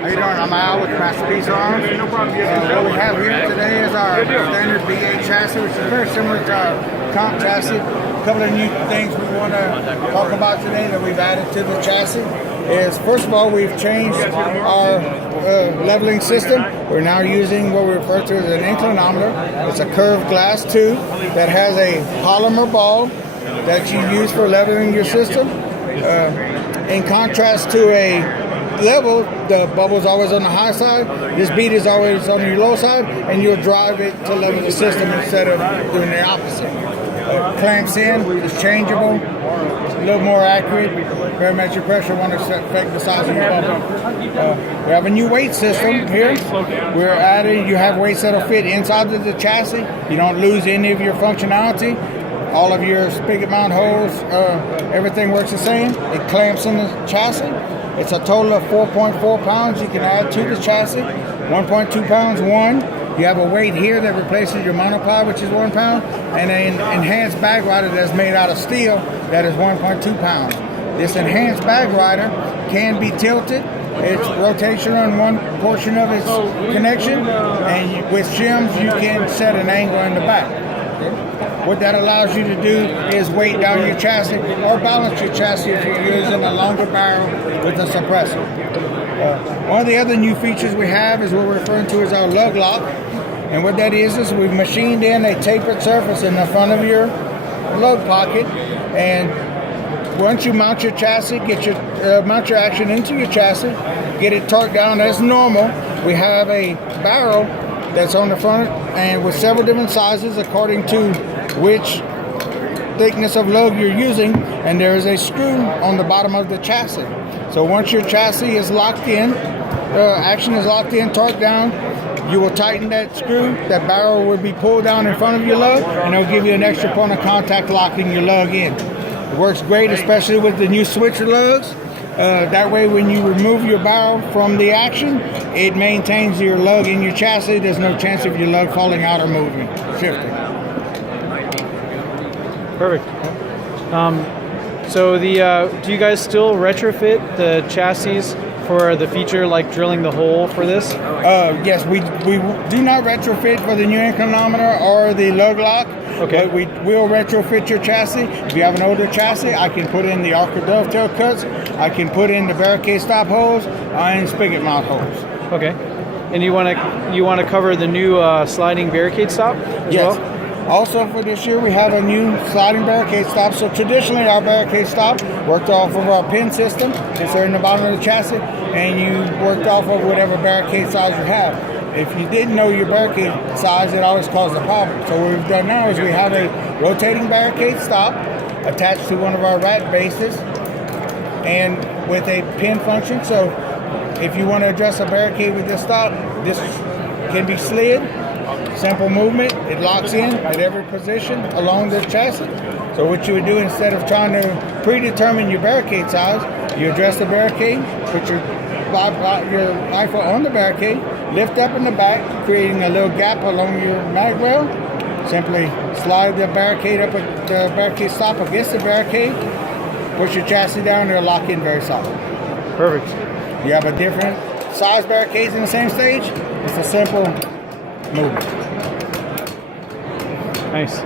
How you doing? I'm Al with MasterPiece Arms. What we have here today is our standard V8 chassis, which is very similar to our comp chassis. A couple of new things we want to talk about today that we've added to the chassis is, first of all, we've changed our leveling system. We're now using what we refer to as an inclinometer. It's a curved glass tube that has a polymer ball that you use for leveling your system. In contrast to a level, the bubble's always on the high side. This bead is always on your low side, and you'll drive it to level the system instead of doing the opposite. Clamps in, it's changeable, a little more accurate. Barometric pressure won't affect the size of your bubble. We have a new weight system here. We're adding, you have weights that'll fit inside of the chassis. You don't lose any of your functionality. All of your spigot mount holes, everything works the same. It clamps in the chassis. It's a total of 4.4 pounds you can add to the chassis. 1.2 pounds, one. You have a weight here that replaces your monopod, which is 1 pound, and an enhanced bag rider that's made out of steel that is 1.2 pounds. This enhanced bag rider can be tilted. It's rotational on one portion of its connection, and with shims you can set an angle in the back. What that allows you to do is weight down your chassis or balance your chassis if you're using a longer barrel with a suppressor. One of the other new features we have is what we're referring to as our lug lock. And what that is we've machined in a tapered surface in the front of your lug pocket. And once you mount your chassis, mount your action into your chassis, get it torqued down as normal, we have a barrel that's on the front and with several different sizes according to which thickness of lug you're using, and there is a screw on the bottom of the chassis. So once your chassis is locked in, action is locked in, torqued down, you will tighten that screw. That barrel will be pulled down in front of your lug, and it'll give you an extra point of contact locking your lug in. It works great, especially with the new switcher lugs. That way when you remove your barrel from the action, it maintains your lug in your chassis. There's no chance of your lug falling out or moving, shifting. Perfect. So do you guys still retrofit the chassis for the feature like drilling the hole for this? Yes, we do not retrofit for the new inclinometer or the lug lock. Okay. But we will retrofit your chassis. If you have an older chassis, I can put in the arc dovetail cuts. I can put in the barricade stop holes and spigot mount holes. Okay. And you want to cover the new sliding barricade stop as yes. well? Also for this year, we have a new sliding barricade stop. So traditionally, our barricade stop worked off of our pin system. It's there in the bottom of the chassis, and you worked off of whatever barricade size you have. If you didn't know your barricade size, it always caused a problem. So what we've done now is we have a rotating barricade stop attached to one of our rat bases and with a pin function. So if you want to adjust a barricade with this stop, this can be slid. Simple movement. It locks in at every position along the chassis. So what you would do, instead of trying to predetermine your barricade size, you adjust the barricade, put your rifle on the barricade, lift up in the back, creating a little gap along your mag rail. Simply slide the barricade up, the barricade stop against the barricade, push your chassis down, and it'll lock in very solid. Perfect. You have a different size barricades in the same stage. It's a simple movement. Nice.